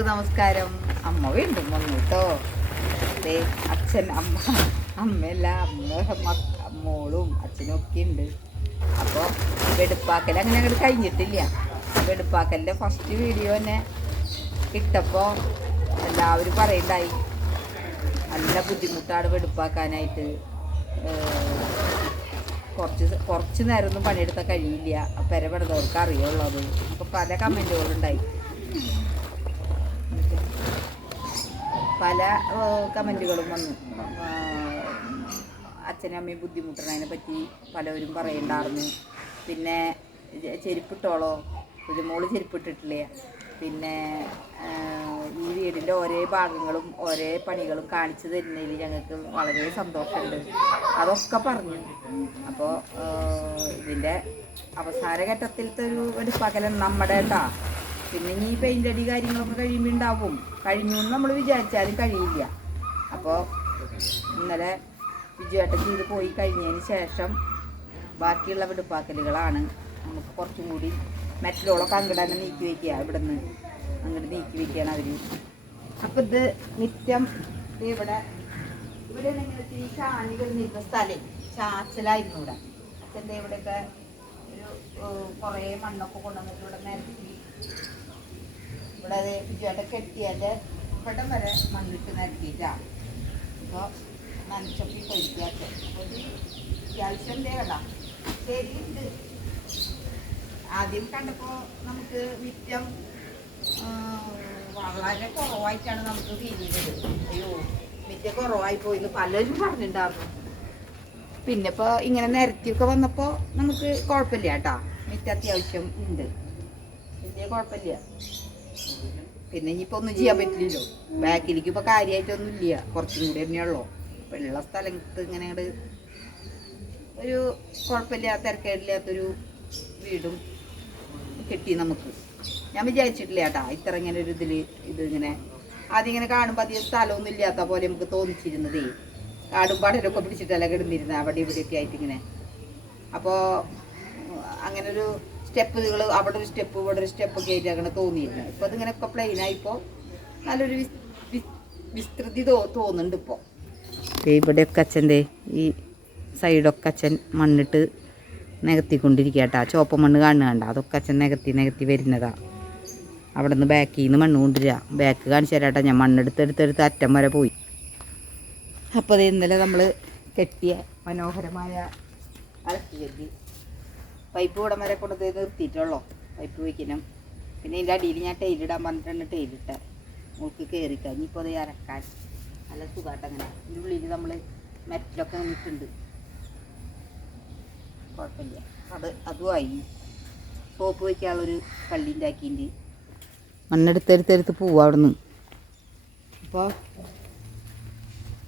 എല്ലാവർക്കും നമസ്കാരം. അമ്മ വീണ്ടും വന്നു കേട്ടോ അച്ഛൻ അമ്മ അമ്മയല്ല അമ്മ അമ്മോളും മോളും അച്ഛനും ഒക്കെ ഉണ്ട്. അപ്പോൾ വെടുപ്പാക്കൽ അങ്ങനെ അങ്ങോട്ട് കഴിഞ്ഞിട്ടില്ല. വെടുപ്പാക്കലിന്റെ ഫസ്റ്റ് വീഡിയോ തന്നെ ഇട്ടപ്പോൾ എല്ലാവരും പറയണ്ടായി. നല്ല ബുദ്ധിമുട്ടാണ് വെടുപ്പാക്കാനായിട്ട്. കുറച്ച് കുറച്ച് നേരമൊന്നും പണിയെടുത്താൽ കഴിയില്ല. പെരപെടുന്നവർക്ക് അറിയുള്ളത് അറിയുള്ളൂ അപ്പോൾ പല കമന്റുകളുണ്ടായി പല കമന്റുകളും വന്നു. അച്ഛനും അമ്മയും ബുദ്ധിമുട്ടുന്നതിനെ പറ്റി പലവരും പറയണ്ടായിരുന്നു പിന്നെ ചെരുപ്പിട്ടോളോ? ഒരു മോൾ ചെരുപ്പിട്ടിട്ടില്ല? പിന്നെ ഈ വീടിന്റെ ഓരോ ഭാഗങ്ങളും ഓരോ പണികളും കാണിച്ചു തരുന്നതിൽ ഞങ്ങൾക്ക് വളരെ സന്തോഷമുണ്ട്. അതൊക്കെ പറഞ്ഞു. അപ്പോൾ ഇതിന്റെ അവസാന ഘട്ടത്തിലത്തെ ഒരു പകലം നമ്മുടെ കേട്ടാ പിന്നെ ഇനി പെയിന്റ് അടി കാര്യങ്ങളൊക്കെ കഴിയുമ്പോൾ ഉണ്ടാവും കഴിഞ്ഞു എന്ന് നമ്മൾ വിചാരിച്ചാലും കഴിയില്ല. അപ്പോൾ ഇന്നലെ വിജയേട്ടൻ ചെയ്ത് പോയി കഴിഞ്ഞതിന് ശേഷം ബാക്കിയുള്ള വെടുപ്പാക്കലുകളാണ്. നമുക്ക് കുറച്ചും കൂടി മെറ്റലോളൊക്കെ അങ്ങോട്ട് അങ്ങ് നീക്കി വയ്ക്കുക ഇവിടെ നിന്ന് അങ്ങോട്ട് നീക്കി വയ്ക്കുകയാണ് അവർ അപ്പം ഇത് നിത്യം ഇവിടെ ഇവിടെ ഈ ചാണികൾ നിൽക്കുന്ന സ്ഥലം ചാച്ചലായിരുന്നു ഇവിടെ അച്ഛന്റെ ഇവിടെയൊക്കെ ഒരു കുറേ മണ്ണൊക്കെ കൊണ്ടുവന്നിട്ട് ഇവിടെ നിരത്തി ഇവിടെ അത് വിജയേട്ടൻ കെട്ടിയാൽ ഇവിടം വരെ മണ്ണിട്ട് നിരത്തിയിട്ടാണ് ഇപ്പോൾ നനച്ചൊക്കെ കഴിക്കാത്ത അപ്പോൾ ഇത് അത്യാവശ്യം തേടാ ശരിയുണ്ട്. ആദ്യം കണ്ടപ്പോൾ നമുക്ക് നിത്യം വളരെ കുറവായിട്ടാണ് നമുക്ക് ഫീലിയത് അയ്യോ മിറ്റം കുറവായി പോയിന്ന് പലരും പറഞ്ഞിട്ടുണ്ടായിരുന്നു. പിന്നെ ഇപ്പോൾ ഇങ്ങനെ നിരത്തിയൊക്കെ വന്നപ്പോൾ നമുക്ക് കുഴപ്പമില്ല കേട്ടാ. മിറ്റ അത്യാവശ്യം ഉണ്ട്. വലിയ കുഴപ്പമില്ല. പിന്നെ ഇനിയിപ്പോൾ ഒന്നും ചെയ്യാൻ പറ്റില്ലല്ലോ. ബാക്കിലേക്ക് ഇപ്പോൾ കാര്യമായിട്ടൊന്നും ഇല്ല കുറച്ചും കൂടി തന്നെയുള്ളൂ അപ്പോൾ ഉള്ള സ്ഥലത്ത് ഇങ്ങനെ ഒരു കുഴപ്പമില്ലാത്ത തിരക്കേടില്ലാത്തൊരു വീടും കിട്ടി നമുക്ക്. ഞാൻ വിചാരിച്ചിട്ടില്ല ചേട്ടാ ഇത്ര ഇങ്ങനെ ഒരു ഇതിൽ ഇത് ഇങ്ങനെ ആദ്യം ഇങ്ങനെ കാണുമ്പോൾ അധികം സ്ഥലമൊന്നും ഇല്ലാത്ത പോലെ നമുക്ക് തോന്നിച്ചിരുന്നതേ. കാടും പാടലൊക്കെ പിടിച്ചിട്ടല്ല കിടന്നിരുന്നത് അവിടെ ഇവിടെയൊക്കെ ആയിട്ട് ഇങ്ങനെ. അപ്പോൾ അങ്ങനെ ഒരു നിങ്ങൾ അവിടെ ഒരു സ്റ്റെപ്പ് ഇവിടെ ഒരു സ്റ്റെപ്പ് ഒക്കെ ആയിട്ട് അങ്ങനെ തോന്നിയിരുന്നു ഇപ്പം അതിങ്ങനെ ഒക്കെ പ്ലെയിൻ ആയിപ്പോൾ നല്ലൊരു വിസ്- വിസ്- വിസ്തൃതി തോ തോന്നുന്നുണ്ട് ഇപ്പോൾ ഇവിടെയൊക്കെ അച്ഛന്റെ ഈ സൈഡൊക്കെ അച്ഛൻ മണ്ണിട്ട് നികത്തിക്കൊണ്ടിരിക്കുക കേട്ടോ ചോപ്പ മണ്ണ് കാണുകണ്ട അതൊക്കെ അച്ഛൻ നികത്തി നികത്തി വരുന്നതാ. അവിടെ നിന്ന് ബാക്കിൽ നിന്ന് മണ്ണ് കൊണ്ടുവരിക. ബാക്ക് കാണിച്ചു തരാട്ടാ. ഞാൻ മണ്ണെടുത്ത് എടുത്തെടുത്ത് അറ്റം വരെ പോയി. അപ്പോൾ അത് ഇന്നലെ നമ്മൾ കെട്ടിയ മനോഹരമായ അലക്കുകി പൈപ്പ് ഇവിടെ വരെ കൊണ്ട് നിർത്തിയിട്ടുള്ളൂ. പൈപ്പ് വയ്ക്കണം പിന്നെ ഇതിന്റെ അടിയിൽ ഞാൻ ടൈലിടാൻ പറഞ്ഞിട്ടാണ് ടൈലിട്ട് മുൾക്ക് കയറിക്കാം ഇനിയിപ്പോൾ അത് ഇറക്കാൻ നല്ല സുഖമായിട്ട് അങ്ങനെ. ഇതിന്റെ ഉള്ളിൽ നമ്മൾ മെറ്റലൊക്കെ നിന്നിട്ടുണ്ട് കുഴപ്പമില്ല. അത് അതുമായി സോപ്പ് വയ്ക്കാനുള്ളൊരു കള്ളി ഉണ്ടാക്കിയിട്ട് മണ്ണെടുത്തെടുത്തെടുത്ത് പോവാ അവിടെ നിന്ന് അപ്പോൾ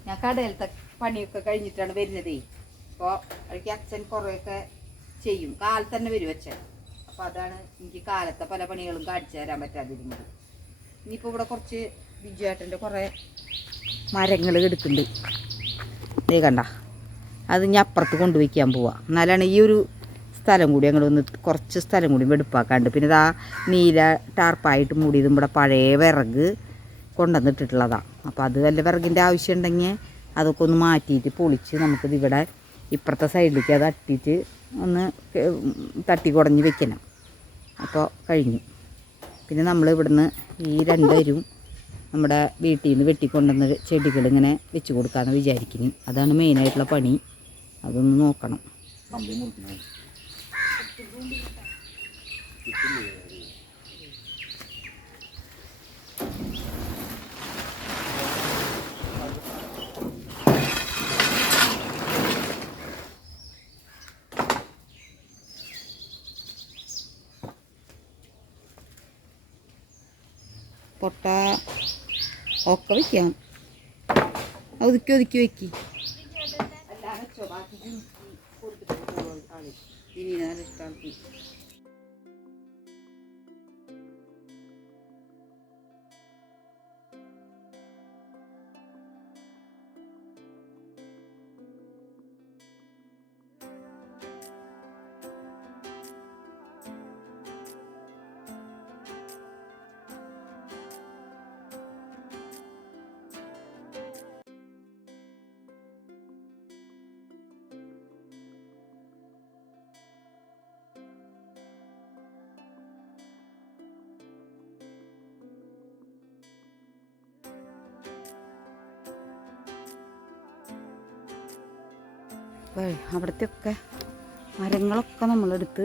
ഞാൻ കടയിലത്തെ പണിയൊക്കെ കഴിഞ്ഞിട്ടാണ് വരുന്നതേ. അപ്പോൾ അവർക്ക് അച്ഛൻ കുറേയൊക്കെ ചെയ്യും. കാലത്ത് തന്നെ വരും അച്ഛൻ. അപ്പോൾ അതാണ് എനിക്ക് കാലത്തെ പല പണികളും കാണിച്ചു തരാൻ പറ്റാതിരുന്നത്. ഇനിയിപ്പോൾ ഇവിടെ കുറച്ച് ബിജുവേട്ടന്റെ കുറേ മരങ്ങൾ എടുക്കുന്നുണ്ട്. നീ കണ്ട. അത് ഞാൻ അപ്പുറത്ത് കൊണ്ടുവയ്ക്കാൻ പോവാം. എന്നാലാണ് ഈ ഒരു സ്ഥലം കൂടി ഞങ്ങൾ ഒന്ന് കുറച്ച് സ്ഥലം കൂടി വെടുപ്പാക്കാണ്ട് പിന്നെ ഇതാ നീല ടാർപ്പായിട്ട് മൂടിയത് ഇവിടെ പഴയ വിറക് കൊണ്ടുവന്നിട്ടിട്ടുള്ളതാണ് അപ്പോൾ അത് വല്ല വിറകിന്റെ ആവശ്യം ഉണ്ടെങ്കിൽ അതൊക്കെ ഒന്ന് മാറ്റിയിട്ട് പൊളിച്ച് നമുക്കിത് ഇവിടെ ഇപ്പുറത്തെ സൈഡിലേക്ക് അത് അട്ടിയിട്ട് ഒന്ന് തട്ടി കുടഞ്ഞ് വെക്കണം. അപ്പോൾ കഴിഞ്ഞു. പിന്നെ നമ്മൾ ഇവിടുന്ന് ഈ രണ്ടുപേരും നമ്മുടെ വീട്ടിൽ നിന്ന് വെട്ടിക്കൊണ്ടുവന്ന ചെടികൾ ഇങ്ങനെ വെച്ച് കൊടുക്കാമെന്ന് വിചാരിക്കുന്നു. അതാണ് മെയിനായിട്ടുള്ള പണി. അതൊന്ന് നോക്കണം. പൊട്ട ഒക്കെ വയ്ക്കാം ഒതുക്കി ഒതുക്കി വെക്കി. ഇനി നല്ല ഇഷ്ടമാണ് ഒക്കെ മരങ്ങളൊക്കെ നമ്മളെടുത്ത്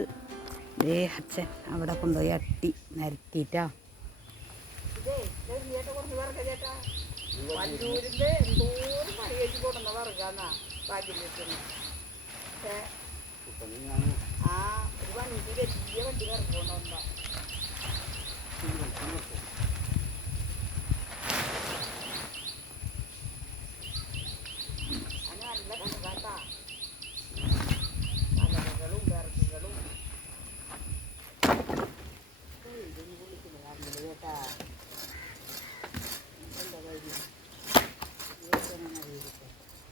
ദേ അച്ഛൻ അവിടെ കൊണ്ടുപോയി അട്ടി നിരത്തിയിട്ടാ ആ ഒരു വണ്ടി വലിയ വണ്ടി ഇറങ്ങുകൊണ്ടുവന്ന അതിന് നല്ല കണക്കാട്ടാ പലകകളും വിറകുകളും ഇതൊന്നും വിളിക്കുന്നു കാരണം കേട്ടാ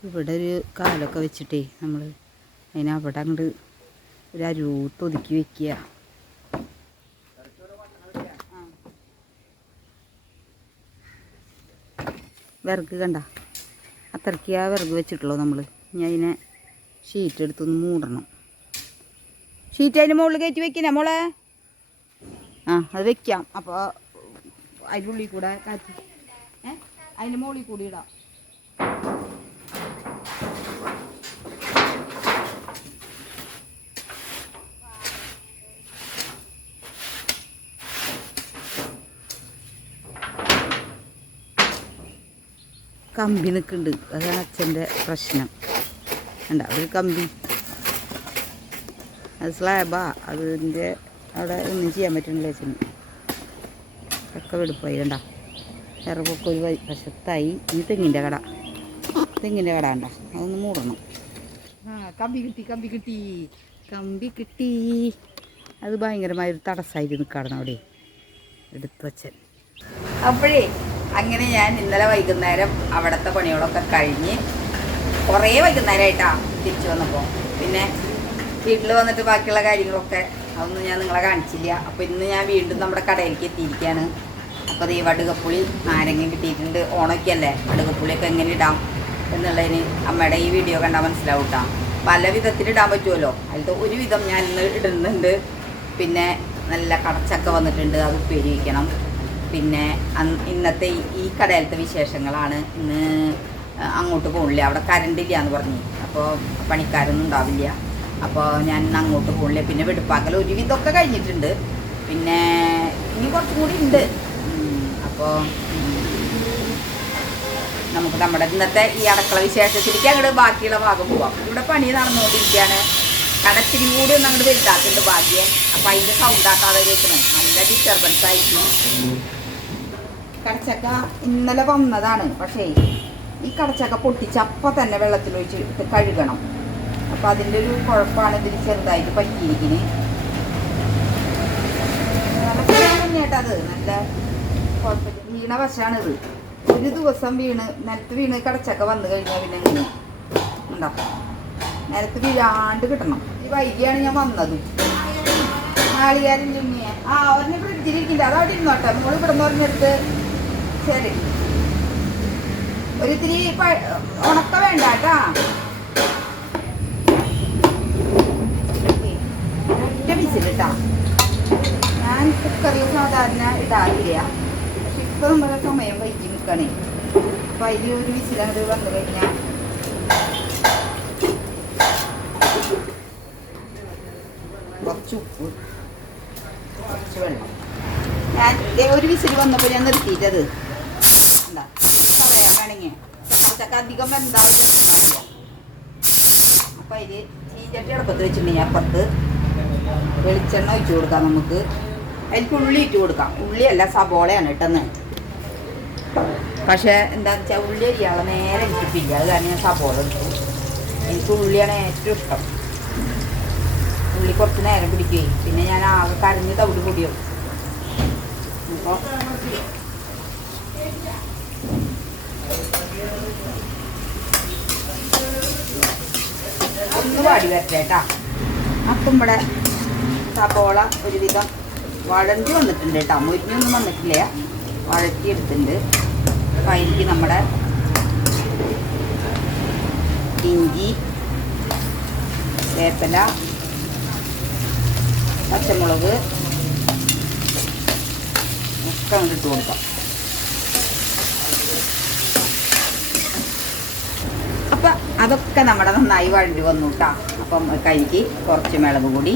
ഇവിടെ ഒരു കാലൊക്കെ വെച്ചിട്ടേ നമ്മൾ അതിന് അവിടെ അങ്ങോട്ട് ഒരു അരൂത്ത് ഒതുക്കി വെക്കുക. വിറക് കണ്ട? അത്രയ്ക്ക് ആ വിറക് വെച്ചിട്ടുള്ളൂ നമ്മൾ ഇനി അതിനെ ഷീറ്റ് എടുത്തൊന്ന് മൂടണം. ഷീറ്റ് അതിന്റെ മുകളിൽ കയറ്റി വെക്കില്ല മോളെ? ആ അത് വെക്കാം. അപ്പോൾ അതിന്റെ ഉള്ളിൽ കൂടെ കാറ്റി. ഏ? അതിന്റെ മുകളിൽ കൂടി ഇടാം. കമ്പി നിൽക്കുന്നുണ്ട്. അതാണ് അച്ഛന്റെ പ്രശ്നം. ഉണ്ട് അതൊരു കമ്പി. അത് സ്ലാബാ അതിന്റെ അവിടെ ഒന്നും ചെയ്യാൻ പറ്റുന്നില്ല അച്ഛന്. ഒക്കെ വെടുപ്പായി കണ്ട? വിറകൊക്കെ ഒരു വശത്തായി. ഈ തെങ്ങിന്റെ കട. തെങ്ങിന്റെ കട കണ്ട? അതൊന്ന് മൂടണം. ആ കമ്പി കിട്ടി കമ്പി കിട്ടി. കമ്പി കിട്ടി. അത് ഭയങ്കരമായ ഒരു തടസ്സമായിട്ട് നിൽക്കാടുന്നു അവിടെ എടുത്തു വച്ചൻ അപ്പോഴേ അങ്ങനെ ഞാൻ ഇന്നലെ വൈകുന്നേരം അവിടുത്തെ പണികളൊക്കെ കഴിഞ്ഞ് കുറേ വൈകുന്നേരമായിട്ടാണ് തിരിച്ചു വന്നപ്പോൾ. പിന്നെ വീട്ടിൽ വന്നിട്ട് ബാക്കിയുള്ള കാര്യങ്ങളൊക്കെ അതൊന്നും ഞാൻ നിങ്ങളെ കാണിച്ചില്ല. അപ്പോൾ ഇന്ന് ഞാൻ വീണ്ടും നമ്മുടെ കടയിലേക്ക് എത്തിയിരിക്കുകയാണ്. അപ്പോൾ ഈ വടുകപ്പുളി നാരങ്ങ കിട്ടിയിട്ടുണ്ട്. ഓണമൊക്കെ അല്ലേ വടുകപ്പുളിയൊക്കെ എങ്ങനെ ഇടാം എന്നുള്ളതിന് അമ്മയുടെ ഈ വീഡിയോ കണ്ടാൽ മനസ്സിലാവും കേട്ടോ പല വിധത്തിൽ ഇടാൻ പറ്റുമല്ലോ അതിലത്തെ ഒരു വിധം ഞാൻ ഇന്ന് ഇടുന്നുണ്ട്. പിന്നെ നല്ല കടച്ചക്ക വന്നിട്ടുണ്ട്. അത് ഉപ്പേരി പിന്നെ ഇന്നത്തെ ഈ- കടയിലത്തെ വിശേഷങ്ങളാണ്. ഇന്ന് അങ്ങോട്ട് പോകണില്ല അവിടെ കരണ്ടില്ല എന്ന് പറഞ്ഞു. അപ്പോൾ പണിക്കാരൊന്നും ഉണ്ടാവില്ല. അപ്പോൾ ഞാൻ അങ്ങോട്ട് പോകണില്ല പിന്നെ വെടുപ്പാക്കൽ ഒരുവിധമൊക്കെ കഴിഞ്ഞിട്ടുണ്ട്. പിന്നെ ഇനി കുറച്ചും കൂടി ഉണ്ട്. അപ്പോൾ നമുക്ക് നമ്മുടെ ഇന്നത്തെ ഈ അടക്കള വിശേഷത്തിലേക്ക് അങ്ങോട്ട് ബാക്കിയുള്ള ഭാഗം പോവാം. ഇവിടെ പണി നടന്നുകൊണ്ടിരിക്കുകയാണ്. കടച്ചിരി കൂടി ഒന്ന് അങ്ങോട്ട് വലുതാക്കുന്നുണ്ട് ഭാഗ്യം. അപ്പം അതിന്റെ സൗണ്ട് ആക്കാതെ കേൾക്കണം. നല്ല ഡിസ്റ്റർബൻസ് ആയിരിക്കും. കടച്ചക്ക ഇന്നലെ വന്നതാണ്. പക്ഷേ ഈ കടച്ചക്ക പൊട്ടിച്ചപ്പം തന്നെ വെള്ളത്തിൽ ഒഴിച്ച് കഴുകണം. അപ്പം അതിന്റെ ഒരു കുഴപ്പമാണ് ഇതിൽ ചെറുതായിട്ട് പറ്റിയിരിക്കുന്നത് നല്ല നല്ല കുഴപ്പമില്ല. വീണ വശാണിത് ഒരു ദിവസം വീണ് നിലത്ത് വീണ് കടച്ചൊക്കെ വന്നു കഴിഞ്ഞാൽ പിന്നെ എങ്ങനെ ഉണ്ടോ? നിലത്ത് വീഴാണ്ട് കിട്ടണം. ഈ വൈകിയാണ് ഞാൻ വന്നതും. ജിമ്മിയെ ആ ഒരെണ്ണം അത് അതവിടെ ഇരുന്നോട്ടെ ഇവിടെ നിന്ന് പറഞ്ഞെടുത്ത് ശരി. ഒരിത്തിരി ഉണക്ക വേണ്ട കേട്ടാ. വിസിലിട്ടാ ഞാൻ കുക്കറിൽ സാധാരണ ഇടാറില്ല ഇപ്പൊ നമ്മുടെ സമയം വൈകി നിൽക്കണേ അപ്പൊ അതിൽ ഒരു വിസിലങ്ങട് വന്നു കഴിഞ്ഞാൽ കുറച്ച് ഉപ്പ് കുറച്ച് വെള്ളം. ഞാൻ ഒരു വിസിൽ വന്നപ്പോൾ ഞാൻ നിർത്തിയിട്ടത്. എന്താ? കുറച്ചൊക്കെ അധികം വെന്താൽ രസമുണ്ടാവില്ല അപ്പം അതിൽ ചീഞ്ചട്ടി അടുപ്പത്ത് വെച്ചിട്ടുണ്ടെങ്കിൽ അപ്പുറത്ത്. വെളിച്ചെണ്ണ ഒഴിച്ചു കൊടുക്കാം നമുക്ക്. അതിലേക്ക് ഉള്ളി ഇട്ട് കൊടുക്കാം. ഉള്ളിയല്ല സബോളയാണ് ഇട്ടെന്ന്. പക്ഷേ എന്താണെന്ന് വെച്ചാൽ ഉള്ളി അരിയാളെ നേരെ ഇട്ടിപ്പില്ല അത് കാരണം ഞാൻ സബോള എടുത്തു എനിക്ക് ഉള്ളിയാണ് ഏറ്റവും ഇഷ്ടം. ഉള്ളി കുറച്ച് നേരം പിടിക്കുകയും പിന്നെ ഞാൻ ആകെ കരഞ്ഞ് തവിട് പൊടിയും. ഒന്ന് വാടി വരട്ടെ കേട്ടാ. അപ്പം ഇവിടെ സബോള ഒരുവിധം വഴഞ്ഞു വന്നിട്ടുണ്ട് കേട്ടോ. മുരിഞ്ഞൊന്നും വന്നിട്ടില്ല. വഴറ്റി എടുത്തിട്ടുണ്ട് അപ്പം അതിലേക്ക് നമ്മുടെ ഇഞ്ചി വേപ്പില പച്ചമുളക് ഒക്കെ ഇട്ട് കൊടുക്കാം. അപ്പം അതൊക്കെ നമ്മുടെ നന്നായി വഴണ്ടി വന്നു കേട്ടോ. അപ്പം കഴുകി കുറച്ച് മുളക് പൊടി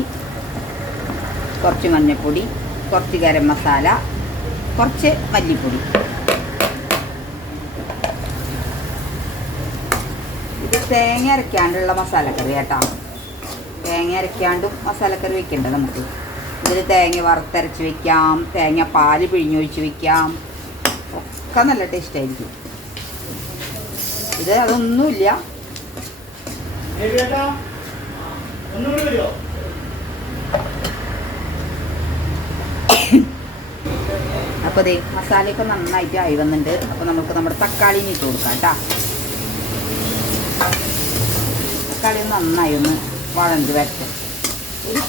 കുറച്ച് മഞ്ഞൾപ്പൊടി കുറച്ച് ഗരം മസാല കുറച്ച് മല്ലിപ്പൊടി. ഇത് തേങ്ങ അരയ്ക്കാണ്ടുള്ള മസാലക്കറി കേട്ടോ. തേങ്ങ അരയ്ക്കാണ്ടും മസാലക്കറി വെക്കേണ്ടത് നമുക്ക്? ഇതിൽ തേങ്ങ വറുത്തരച്ച് വെക്കാം തേങ്ങ പാൽ പിഴിഞ്ഞൊഴിച്ച് വെക്കാം. ഒക്കെ നല്ല ടേസ്റ്റായിരിക്കും ഇത് അതൊന്നുമില്ല. അപ്പോൾ ദേ മസാലയൊക്കെ നന്നായിട്ട് ആയി വന്നിട്ടുണ്ട് അപ്പോൾ നമുക്ക് നമ്മുടെ തക്കാളി ഇട്ട് കൊടുക്കാം കേട്ടോ തക്കാളി നന്നായി ഒന്ന് വളർന്നു വരട്ടെ. ഒരു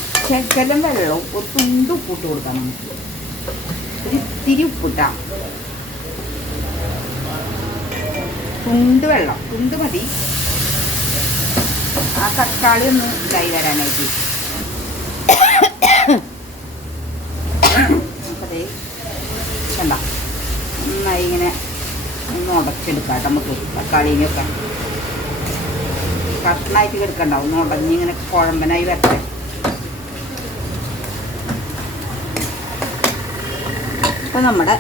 ശകലം വെള്ളവും ഒരു തുണ്ട് ഉപ്പിട്ട് കൊടുക്കാം നമുക്ക്. ഒരു ഇത്തിരി ഉപ്പിട്ടാം. തുണ്ട് വെള്ളം തുണ്ട് മതി. ആ തക്കാളി ഒന്ന് ഇതായി വരാനായിട്ട് നമുക്കതേ കണ്ട നന്നായി ഇങ്ങനെ ഒന്ന് ഉടച്ചെടുക്കാം കേട്ടോ നമുക്ക് തക്കാളിനെയൊക്കെ കഷ്ണമായിട്ട് കിടക്കണ്ട ഒന്ന് ഉടഞ്ഞ് ഇങ്ങനെ കുഴമ്പനായി വരട്ടെ. ഇപ്പം നമ്മുടെ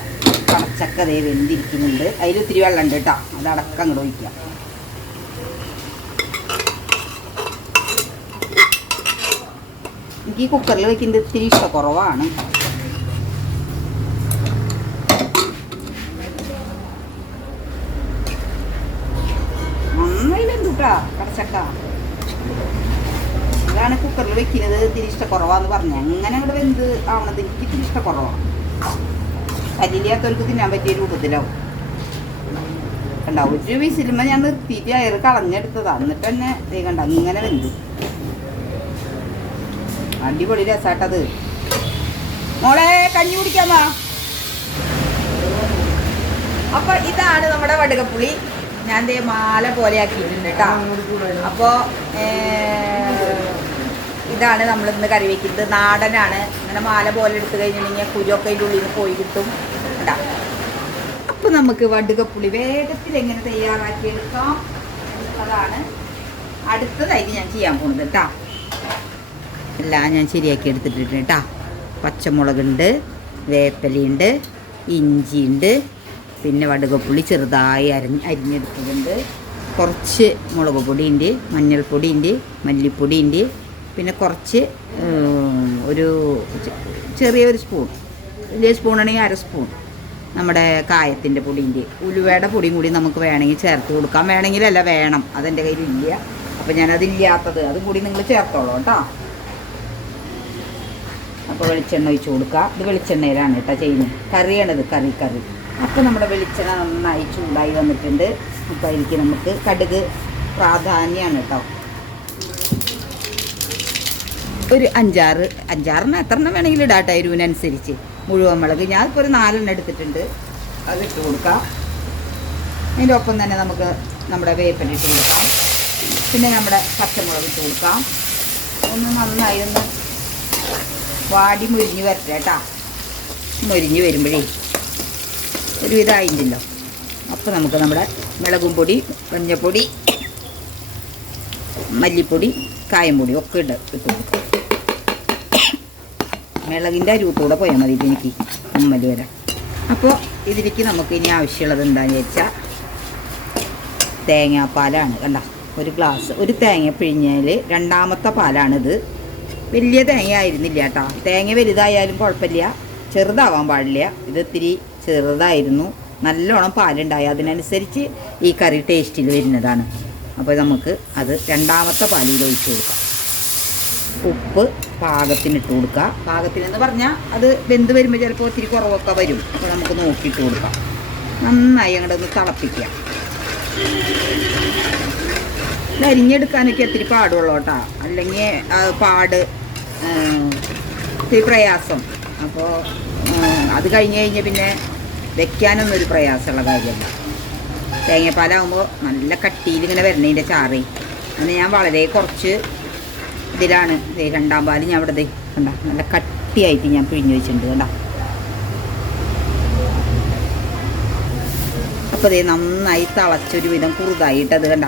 കടച്ചക്ക ദേ വെന്തിരിക്കുന്നുണ്ട്. അതിൽ വെള്ളം ഉണ്ട് കേട്ടോ. അത് അടക്കം അങ്ങോട്ട് ഒഴിക്കാം എനിക്ക് കുക്കറിൽ വെക്കുന്നത് ഇത്തിരി ഇഷ്ടക്കുറവാണ് നന്നായി കടച്ചക്ക ഇതാണ് കുക്കറിൽ വെക്കുന്നത് ഇത്തിരി ഇഷ്ടക്കുറവാന്ന് പറഞ്ഞു. അങ്ങനെ ഇവിടെ വെന്ത് ആവണത് എനിക്ക് ഇത്തിരി ഇഷ്ടക്കുറവാണ് കരിയില്ലാത്തവർക്ക് തിന്നാൻ പറ്റിയ രൂപത്തിലാവും കണ്ട ഒരു വിസിലുമ്പോൾ ഞാൻ നിർത്തിയിട്ട് അയറ് കളഞ്ഞെടുത്തതാ. എന്നിട്ട് തന്നെ ദേ കണ്ട അങ്ങനെ വെന്തു. അടിപൊളി രസാട്ടത്. മോളെ കഞ്ഞി കുടിക്കാൻ വാ. അപ്പൊ ഇതാണ് നമ്മുടെ വടുകപ്പുളി. ഞാൻ ദേ മാല പോലെ ആക്കിയിട്ടുണ്ട് കേട്ടോ. അപ്പോൾ ഇതാണ് നമ്മൾ ഇന്ന് കറി വെക്കുന്നത്. നാടനാണ്. ഇങ്ങനെ മാല പോലെ എടുത്തു കഴിഞ്ഞിട്ടുണ്ടെങ്കിൽ കുരുവൊക്കെ അതിന്റെ ഉള്ളിൽ പോയി കിട്ടും കേട്ടോ. അപ്പോൾ നമുക്ക് വടുകപ്പുളി വേഗത്തിൽ എങ്ങനെ തയ്യാറാക്കിയെടുക്കാം എന്നുള്ളതാണ് അടുത്തതായിട്ട് ഞാൻ ചെയ്യാൻ പോകുന്നത് കേട്ടോ. എല്ലാം ഞാൻ ശരിയാക്കി എടുത്തിട്ടുണ്ട് കേട്ടോ. പച്ചമുളകുണ്ട് വേപ്പലയുണ്ട് ഇഞ്ചിയുണ്ട് പിന്നെ വടുകപ്പുളി ചെറുതായി അരിഞ്ഞ് അരിഞ്ഞെടുത്തതുണ്ട് കുറച്ച് മുളക് പൊടിയുണ്ട് മഞ്ഞൾപ്പൊടിയുണ്ട് മല്ലിപ്പൊടിയുണ്ട്. പിന്നെ കുറച്ച് ഒരു ചെറിയൊരു സ്പൂൺ വലിയ സ്പൂണാണെങ്കിൽ അര സ്പൂൺ നമ്മുടെ കായത്തിന്റെ പൊടിന്റെ ഉലുവയുടെ പൊടിയും കൂടി നമുക്ക് വേണമെങ്കിൽ ചേർത്ത് കൊടുക്കാം. വേണമെങ്കിലല്ല വേണം. അതെന്റെ കയ്യിൽ ഇല്ല അപ്പോൾ ഞാനതില്ലാത്തത് അതും കൂടി നിങ്ങൾ ചേർത്തോളൂ കേട്ടോ. അപ്പോൾ വെളിച്ചെണ്ണ ഒഴിച്ച് കൊടുക്കുക ഇത് വെളിച്ചെണ്ണയിലാണ് കേട്ടോ ചെയ്യുന്നത്. കറിയാണിത് കറി കറി. അപ്പോൾ നമ്മുടെ വെളിച്ചെണ്ണ നന്നായി ചൂടായി വന്നിട്ടുണ്ട്. അപ്പോൾ അതിലേക്ക് നമുക്ക് കടുക് പ്രാധാന്യമാണ് കേട്ടോ ഒരു അഞ്ചാറ് അഞ്ചാറിന് എത്ര എണ്ണം വേണമെങ്കിലും ഇടാം കേട്ടോ എരിവിനനുസരിച്ച്. മുഴുവൻ മുളക് ഞാൻ ഇപ്പോൾ ഒരു നാലെണ്ണം എടുത്തിട്ടുണ്ട്. അത് ഇട്ട് കൊടുക്കാം. അതിന്റെ ഒപ്പം തന്നെ നമുക്ക് നമ്മുടെ വേപ്പില ഇട്ട് കൊടുക്കാം. പിന്നെ നമ്മുടെ പച്ചമുളക് ഇട്ട് കൊടുക്കാം. ഒന്ന് നന്നായി ഒന്ന് വാടി മുരിഞ്ഞ് വരട്ടെ കേട്ടാ മുരിഞ്ഞ് വരുമ്പോഴേ ഒരുവിധം ആയില്ലല്ലോ അപ്പോൾ നമുക്ക് നമ്മുടെ മുളകും പൊടി മഞ്ഞപ്പൊടി മല്ലിപ്പൊടി കായം പൊടി ഒക്കെ ഇട്ട് ഇട്ട്. കൊടുക്കും മിളകിന്റെ അരുവത്തൂടെ പോയാൽ മതി എനിക്ക് ഉമ്മൽ വരാം. അപ്പോൾ ഇതിലേക്ക് നമുക്ക് ഇനി ആവശ്യമുള്ളത് എന്താണെന്ന് വെച്ചാൽ തേങ്ങാപ്പാലാണ് കണ്ട? ഒരു ഗ്ലാസ് ഒരു തേങ്ങ പിഴിഞ്ഞാൽ രണ്ടാമത്തെ പാലാണിത്. വലിയ തേങ്ങ ആയിരുന്നില്ല കേട്ടോ. തേങ്ങ വലുതായാലും കുഴപ്പമില്ല. ചെറുതാവാൻ പാടില്ല. ഇത് ഇത്തിരി ചെറുതായിരുന്നു. നല്ലോണം പാലുണ്ടായി. അതിനനുസരിച്ച് ഈ കറി ടേസ്റ്റിൽ വരുന്നതാണ്. അപ്പോൾ നമുക്ക് അത് രണ്ടാമത്തെ പാലിൽ ഒഴിച്ചു കൊടുക്കാം. ഉപ്പ് പാകത്തിന് ഇട്ട് കൊടുക്കുക. പാകത്തിനെന്ന് പറഞ്ഞാൽ അത് വെന്ത് വരുമ്പോൾ ചിലപ്പോൾ ഒത്തിരി കുറവൊക്കെ വരും. അപ്പോൾ നമുക്ക് നോക്കിയിട്ട് കൊടുക്കാം. നന്നായി അങ്ങോട്ട് ഒന്ന് തിളപ്പിക്കുക. ഇത് അരിഞ്ഞെടുക്കാനൊക്കെ ഒത്തിരി പാടുള്ളൂ കേട്ടോ. അല്ലെങ്കിൽ പാട് ഒത്തിരി പ്രയാസം. അപ്പോൾ അത് കഴിഞ്ഞ് കഴിഞ്ഞ് പിന്നെ വെക്കാനൊന്നും ഒരു പ്രയാസമുള്ള കാര്യമല്ല. തേങ്ങാപ്പാലാകുമ്പോൾ നല്ല കട്ടിയിൽ ഇങ്ങനെ വരുന്നതിന്റെ ചാറ്. അങ്ങനെ ഞാൻ വളരെ കുറച്ച് ഇതിലാണ്. രണ്ടാം പാൽ ഞാൻ ഇവിടെ കണ്ട നല്ല കട്ടിയായിട്ട് ഞാൻ പിഴിഞ്ഞു വെച്ചിട്ടുണ്ട് കണ്ട. അപ്പോൾ ഇതേ നന്നായി തിളച്ചൊരു വിധം കുറുതായിട്ട് അത് കണ്ട.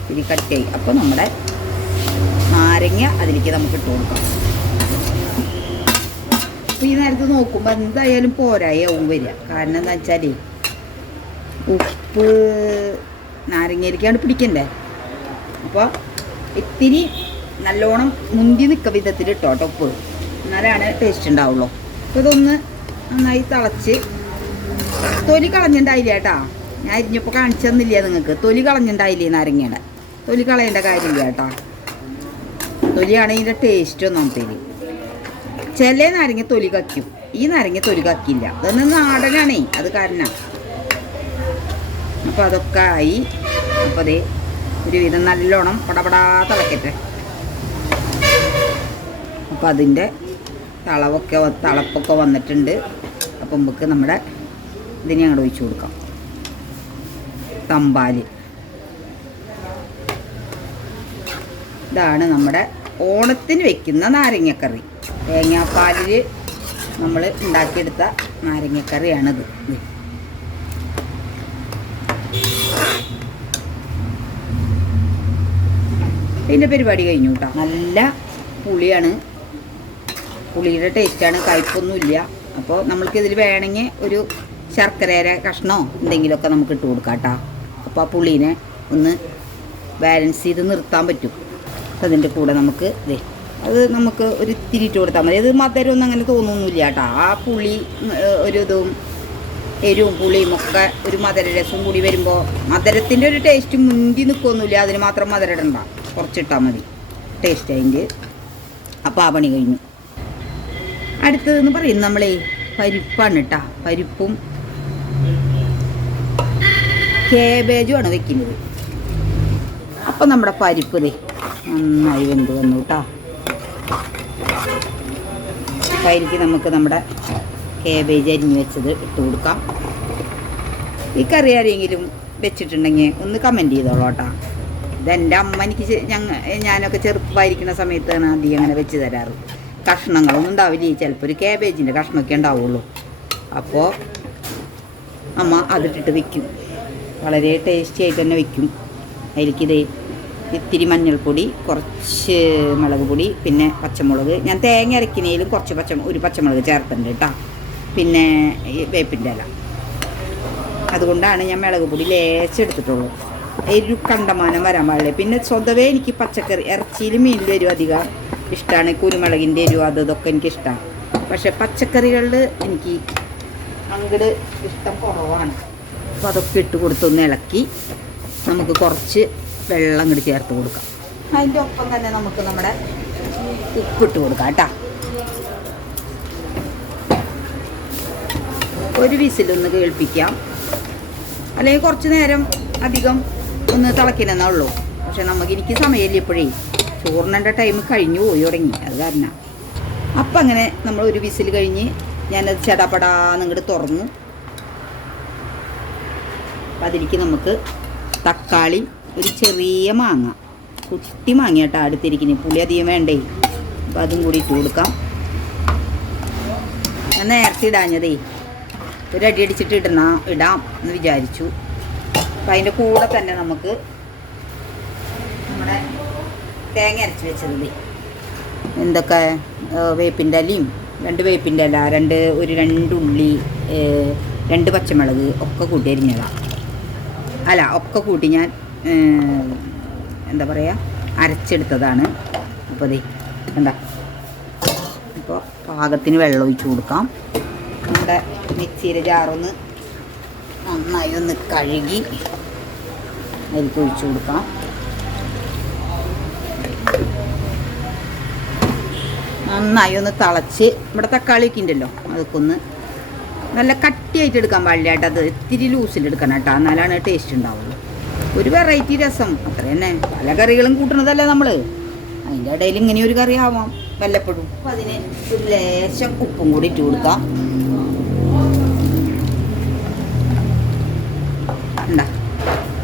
ഇത്തിരി കട്ടിയായി. അപ്പോൾ നമ്മുടെ നാരങ്ങ അതിലേക്ക് നമുക്ക് ഇട്ട് കൊടുക്കാം. അപ്പോൾ ഈ നേരത്ത് നോക്കുമ്പോൾ എന്തായാലും പോരായാവും വരിക. കാരണം എന്താ വെച്ചാൽ ഉപ്പ് നാരങ്ങയിലേക്കാണ് പിടിക്കണ്ടേ? അപ്പോൾ ഇത്തിരി നല്ലോണം മുന്തി നിൽക്ക വിധത്തിൽ ഇട്ടോ ഉപ്പ് എന്നാലാണ് ടേസ്റ്റ് ഉണ്ടാവുള്ളൂ. അപ്പോൾ ഇതൊന്ന് നന്നായി തിളച്ച് തൊലി കളഞ്ഞിട്ടുണ്ടായില്ല കേട്ടാ ഞാൻ അരിഞ്ഞപ്പോൾ കാണിച്ചു തന്നില്ല നിങ്ങൾക്ക് തൊലി കളഞ്ഞിട്ടുണ്ടായില്ലേ നാരങ്ങയുടെ? തൊലി കളയേണ്ട കാര്യമില്ല കേട്ടാ തൊലിയാണ് ഇതിന്റെ ടേസ്റ്റ് ഒന്നാമത്തേൽ ചില നാരങ്ങ തൊലി കക്കും ഈ നാരങ്ങ തൊലി കക്കില്ല അതൊന്ന് നാടനാണേ അത് കാരണം. അപ്പോൾ അതൊക്കെ ആയി. അപ്പോൾ അതേ ഒരുവിധം നല്ലോണം പടപടാ തിളക്കട്ടെ. അപ്പോൾ അതിന്റെ തളവൊക്കെ തളപ്പൊക്കെ വന്നിട്ടുണ്ട്. അപ്പം നമുക്ക് നമ്മുടെ ഇതിനെ അങ്ങോട്ട് ഒഴിച്ചു കൊടുക്കാം. തമ്പാൽ ഇതാണ് നമ്മുടെ ഓണത്തിന് വെക്കുന്ന നാരങ്ങക്കറി. തേങ്ങാപ്പാലിൽ നമ്മൾ ഉണ്ടാക്കിയെടുത്ത നാരങ്ങക്കറിയാണിത്. ഇത് ഇതിന്റെ പരിപാടി കഴിഞ്ഞു കേട്ടോ നല്ല പുളിയാണ്. പുളിയുടെ ടേസ്റ്റാണ്. കയ്പൊന്നുമില്ല അപ്പോൾ നമ്മൾക്കിതിൽ വേണമെങ്കിൽ ഒരു ശർക്കരയുടെ കഷ്ണമോ എന്തെങ്കിലുമൊക്കെ നമുക്ക് ഇട്ട് കൊടുക്കാം കേട്ടോ അപ്പോൾ ആ പുളീനെ ഒന്ന് ബാലൻസ് ചെയ്ത് നിർത്താൻ പറ്റും. അതിന്റെ കൂടെ നമുക്ക് ഇതേ അത് നമുക്ക് ഒരു തിരിച്ചു കൊടുത്താൽ മതി. അത് മധുരമൊന്നും അങ്ങനെ തോന്നുന്നില്ല കേട്ടോ. ആ പുളി ഒരു ഇതും എരിവും പുളിയും ഒക്കെ ഒരു മധുര രസവും കൂടി വരുമ്പോൾ മധുരത്തിന്റെ ഒരു ടേസ്റ്റ് മുന്തി നിൽക്കൊന്നുമില്ല അതിന് മാത്രം മധുരം ഇടണ്ട. കുറച്ചിട്ടാൽ മതി. ടേസ്റ്റ് അതിന്റെ അപ്പോൾ ആ പണി കഴിഞ്ഞു. അടുത്തതെന്ന് പറയും നമ്മളേ പരിപ്പാണ് കേട്ടാ. പരിപ്പും കേബേജുമാണ് വെക്കുന്നത്. അപ്പം നമ്മുടെ പരിപ്പ് നന്നായി വെന്ത് വന്നു കേട്ടോ. അപ്പം അതിലേക്ക് നമുക്ക് നമ്മുടെ കേബേജ് അരിഞ്ഞു വെച്ചത് ഇട്ട് കൊടുക്കാം. ഈ കറി ആരെങ്കിലും വെച്ചിട്ടുണ്ടെങ്കിൽ ഒന്ന് കമന്റ് ചെയ്തോളൂ കേട്ടോ. ഇതെന്റെ അമ്മ എനിക്ക് ഞങ്ങൾ ഞാനൊക്കെ ചെറുപ്പമായിരിക്കുന്ന സമയത്താണ് അധികം അങ്ങനെ വെച്ച് തരാറ്. കഷ്ണങ്ങളൊന്നും ഉണ്ടാവില്ല? ചിലപ്പോൾ ഒരു കേബേജിന്റെ കഷ്ണമൊക്കെ ഉണ്ടാവുള്ളൂ. അപ്പോൾ അമ്മ അതിട്ടിട്ട് വെക്കും. വളരെ ടേസ്റ്റി ആയിട്ട് തന്നെ വെക്കും. അതിലേക്കിത് ഇത്തിരി മഞ്ഞൾപ്പൊടി കുറച്ച് മുളക് പൊടി പിന്നെ പച്ചമുളക്. ഞാൻ തേങ്ങ അരക്കിനേലും കുറച്ച് പച്ച ഒരു പച്ചമുളക് ചേർത്തിട്ടുണ്ട് കേട്ടോ. പിന്നെ വേപ്പിന്റെ ഇല. അതുകൊണ്ടാണ് ഞാൻ മുളക് പൊടി ലേച്ചെടുത്തിട്ടുള്ളൂ എരു കണ്ടമാനം വരാൻ പാടില്ല. പിന്നെ സ്വതവേ എനിക്ക് പച്ചക്കറി ഇറച്ചിയിലും മീനിലും എരിവ് അധികം ഇഷ്ടമാണ് കുരുമുളകിന്റെ എരിവ് അത് ഇതൊക്കെ എനിക്ക് ഇഷ്ടമാണ് പക്ഷെ പച്ചക്കറികളിൽ എനിക്ക് അങ്ങട് ഇഷ്ടം കുറവാണ്. അപ്പോൾ അതൊക്കെ ഇട്ട് കൊടുത്തൊന്ന് ഇളക്കി. നമുക്ക് കുറച്ച് വെള്ളം അങ്ങോട്ട് ചേർത്ത് കൊടുക്കാം. അതിന്റെ ഒപ്പം തന്നെ നമുക്ക് നമ്മുടെ ഉപ്പിട്ട് കൊടുക്കാം കേട്ടോ. ഒരു വിസിലൊന്ന് കേൾപ്പിക്കാം. അല്ലെങ്കിൽ കുറച്ച് നേരം അധികം ഒന്ന് തിളക്കിനെന്നേ ഉള്ളൂ. പക്ഷെ നമുക്ക് എനിക്ക് സമയമില്ല ഇപ്പോഴേ. ചോറിനേണ്ട ടൈം കഴിഞ്ഞു പോയി തുടങ്ങി. അത് കാരണം. അപ്പം അങ്ങനെ നമ്മൾ ഒരു വിസിൽ കഴിഞ്ഞ് ഞാനത് ചടപടാന്ന് ഇങ്ങോട്ട് തുറന്നു. അപ്പം അതിലേക്ക് നമുക്ക് തക്കാളി ഒരു ചെറിയ മാങ്ങ. കുട്ടി മാങ്ങ കേട്ടോ അടുത്തിരിക്കുന്നത് പുളി അധികം വേണ്ടേ? അപ്പം അതും കൂടി ഇട്ട് കൊടുക്കാം. ഞാൻ നേരത്തെ ഇടാഞ്ഞതേ. ഒരു അടി അടിച്ചിട്ട് ഇടുന്ന ഇടാം എന്ന് വിചാരിച്ചു. അപ്പം അതിന്റെ കൂടെ തന്നെ നമുക്ക് നമ്മുടെ തേങ്ങ അരച്ച് വെച്ചത് എന്തൊക്കെ വേപ്പിന്റെ അലയും രണ്ട് വേപ്പിന്റെ അല്ല രണ്ട് ഒരു രണ്ട് ഉള്ളി രണ്ട് പച്ചമുളക് ഒക്കെ കൂട്ടി അരിഞ്ഞതാണ് അല്ല ഒക്കെ കൂട്ടി ഞാൻ എന്താ പറയുക അരച്ചെടുത്തതാണ്. അപ്പോൾ അതെ എന്താ അപ്പോൾ പാകത്തിന് വെള്ളം ഒഴിച്ച് കൊടുക്കാം. നമ്മുടെ മിക്സിയുടെ ജാറൊന്ന് നന്നായി ഒന്ന് കഴുകി അതിലേക്ക് ഒഴിച്ചു കൊടുക്കാം. നന്നായി ഒന്ന് തിളച്ച് ഇവിടെ തക്കാളിയൊക്കെ ഉണ്ടല്ലോ അതൊക്കെ ഒന്ന് നല്ല കട്ടിയായിട്ട് എടുക്കാൻ പാടില്ല കേട്ടോ. അത് ഇത്തിരി ലൂസിൽ എടുക്കണം കേട്ടോ. എന്നാലാണ് ടേസ്റ്റ് ഉണ്ടാവുള്ളൂ. ഒരു വെറൈറ്റി രസം. അത്ര തന്നെ. പല കറികളും കൂട്ടണതല്ലേ നമ്മൾ അതിന്റെ ഇടയിൽ ഇങ്ങനെ ഒരു കറി ആവാം. വല്ലപ്പോഴും. അപ്പം അതിന് ഒരു ലേശം ഉപ്പും കൂടി ഇട്ട് കൊടുക്കാം. എന്താ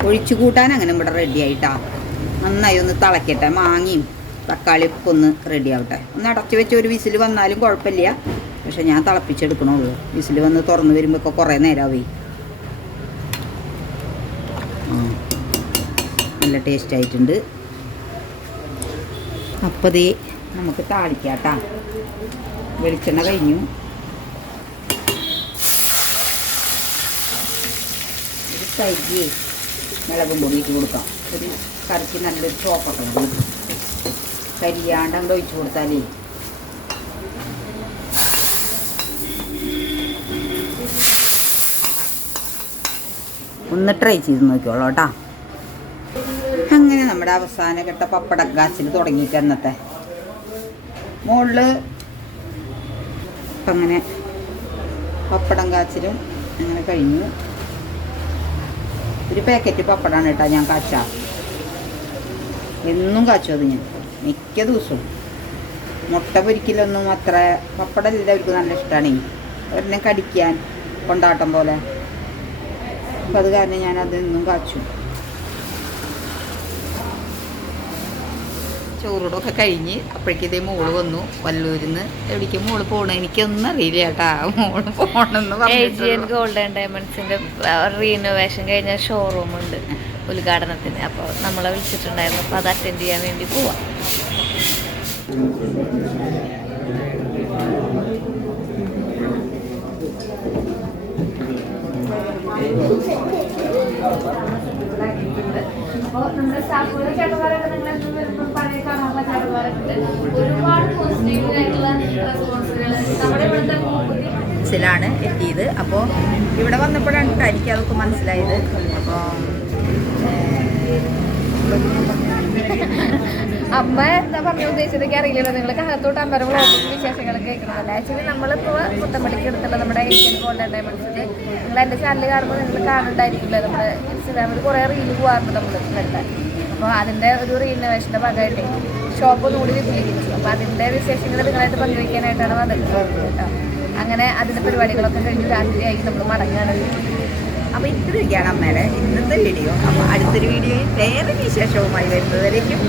ഒഴിച്ചു കൂട്ടാൻ അങ്ങനെ ഇവിടെ റെഡി ആയിട്ടാ. നന്നായി ഒന്ന് തിളക്കട്ടെ. മാങ്ങയും തക്കാളി ഒക്കെ ഒന്ന് റെഡി ആവട്ടെ. ഒന്ന് അടച്ചു വെച്ച് ഒരു വിസിൽ വന്നാലും കുഴപ്പമില്ല. പക്ഷെ ഞാൻ തിളപ്പിച്ചെടുക്കണുള്ളൂ വിസിൽ വന്ന് തുറന്നു വരുമ്പോൾ ഒക്കെ കുറേ നേരമാവേ നല്ല ടേസ്റ്റ് ആയിട്ടുണ്ട്. അപ്പോൾ ദേ നമുക്ക് താളിക്കാം കേട്ടോ വെളിച്ചെണ്ണ കഴിഞ്ഞു. ഒരു കരിയെ മുളകും പൊടി ഇട്ട് കൊടുക്കാം. ഒരു കറിക്ക് നല്ലൊരു ചോപ്പൊക്കെ മതി കരിയാണ്ട് അങ്ങോട്ട് ഒഴിച്ചു കൊടുത്താലേ. ഒന്ന് ട്രൈ ചെയ്ത് നോക്കിയോളൂ കേട്ടോ. നമ്മുടെ അവസാന ഘട്ട പപ്പട കാച്ചിൽ തുടങ്ങിയിട്ട് അന്നത്തെ. ഇപ്പം അങ്ങനെ പപ്പടം കാച്ചിലും അങ്ങനെ കഴിഞ്ഞു. ഒരു പാക്കറ്റ് പപ്പടമാണ് കേട്ടോ ഞാൻ കാച്ച. എന്നും കാച്ചു അത് ഞാൻ. മിക്ക ദിവസവും. മുട്ട പൊരിക്കലൊന്നും അത്ര പപ്പടം എല്ലാവർക്കും നല്ല ഇഷ്ടമാണ് അവരെന്നെ കടിക്കാൻ കൊണ്ടാട്ടം പോലെ. അപ്പം അത് കാരണം ഞാൻ അത് എന്നും കാച്ചു. ചോറൂടൊക്കെ കഴിഞ്ഞ് അപ്പോഴേക്കും ഇതേ മോൾ വന്നു വല്ലൂരിൽ നിന്ന് എവിടേക്ക് മോൾ പോകണം എനിക്കൊന്നും അറിയില്ല കേട്ടാ. മോൾ പോകണമെന്ന് ഏജിയൻ പറഞ്ഞു ഗോൾഡൻ ഡയമണ്ട്സിന്റെ റീനോവേഷൻ കഴിഞ്ഞ ഷോറൂം ഉണ്ട് ഉദ്ഘാടനത്തിന്. അപ്പോൾ നമ്മളെ വിളിച്ചിട്ടുണ്ടായിരുന്നു. അപ്പോൾ അത് അറ്റൻഡ് ചെയ്യാൻ വേണ്ടി പോവാം. അപ്പോൾ നമ്മുടെ സ്റ്റാഫുകളുടെ ചേട്ടന്മാരൊക്കെ നിങ്ങൾ എന്നും വരുമ്പോൾ പഴയ കാണാനുള്ള ചേട്ടന്മാരൊക്കെ ഒരുപാട് പോസിറ്റീവ് ആയിട്ടുള്ള റെസ്പോൺസുകൾ നമ്മുടെ ഇവിടുത്തെ പുതിയ ിലാണ് എത്തിയത്. അപ്പോൾ ഇവിടെ വന്നപ്പോഴാണ് കേട്ടോ എനിക്ക് അതൊക്കെ മനസ്സിലായത് അപ്പോൾ അമ്മ എന്താ പറഞ്ഞു ഉദ്ദേശിച്ചതൊക്കെ അറിയില്ലല്ലോ. നിങ്ങൾക്ക് അകത്തോട്ട് അമ്മയുടെ വ്ളോഗിൽ വിശേഷങ്ങൾ കേൾക്കണമല്ലോ ആക്ച്വലി നമ്മളിപ്പോൾ പുത്തമ്പള്ളിക്ക് അടുത്തുള്ള നമ്മുടെ ഏഷ്യൻ ഗോൾഡൻ ഡയമണ്ട്സിൽ നിങ്ങൾ എന്റെ ചാനൽ കാണുമ്പോൾ നിങ്ങൾ കാണുന്നുണ്ടായിരിക്കില്ല? നമ്മുടെ ഇൻസ്റ്റാഗ്രാമിൽ കുറേ റീൽ പോകാറുണ്ട് നമ്മൾ കണ്ടാൽ അപ്പോൾ അതിന്റെ ഒരു റീനോവേഷന്റെ ഭാഗമായിട്ട്. ഷോപ്പ് കൂടി വിപുലീകരിച്ചു. അപ്പോൾ അതിന്റെ വിശേഷങ്ങൾ നിങ്ങളായിട്ട് പങ്കുവയ്ക്കാനായിട്ടാണ് വന്നിട്ടുള്ളത് കേട്ടോ. അങ്ങനെ അതിന്റെ പരിപാടികളൊക്കെ കഴിഞ്ഞ് രാത്രിയായി നമ്മൾ മടങ്ങുകയാണ് അപ്പോൾ ഇത്രയൊക്കെയാണ് അമ്മയുടെ ഇന്നത്തെ വീഡിയോ അപ്പോൾ അടുത്തൊരു വീഡിയോയിൽ വേറെ വിശേഷവുമായി വരുന്നതായിരിക്കും